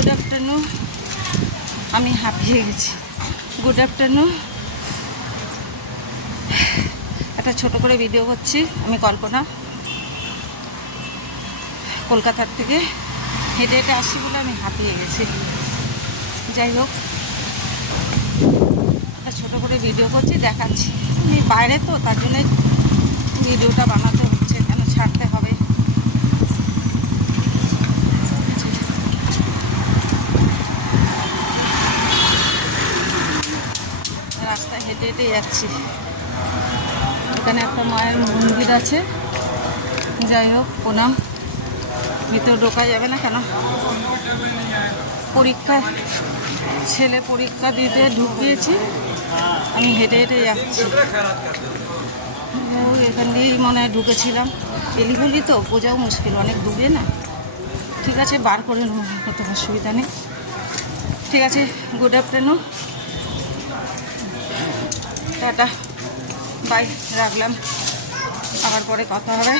Good afternoon. আমি হাঁপিয়ে গেছি। Good afternoon. একটা ছোট করে ভিডিও করছি। আমি কল্পনা, কলকাতার থেকে হেঁটে হেঁটে আসছি বলে আমি হাঁপিয়ে গেছি। যাই হোক, একটা ছোটো করে ভিডিও করছি, দেখাচ্ছি। আমি বাইরে তো, তার জন্যে ভিডিওটা বানাতে হচ্ছে, কেন ছাড়তে হবে। রাস্তায় হেঁটে হেঁটে যাচ্ছি। এখানে একটা মায়ের মন্দির আছে। যাই হোক, প্রণাম। ভিতরে ঢোকা যাবে না, কেন পরীক্ষা, ছেলে পরীক্ষা দিতে ঢুকিয়েছি। আমি হেঁটে হেঁটে যাচ্ছি। এখান দিয়েই মনে হয় ঢুকেছিলাম। এলিগুলি তো বোঝাও মুশকিল, অনেক দূরে না। ঠিক আছে, বার করে নেব, কোনো অসুবিধা নেই। ঠিক আছে, গুড আফটারনুন, টাটা, বাই, রাখলাম। আবার পরে কথা হবে।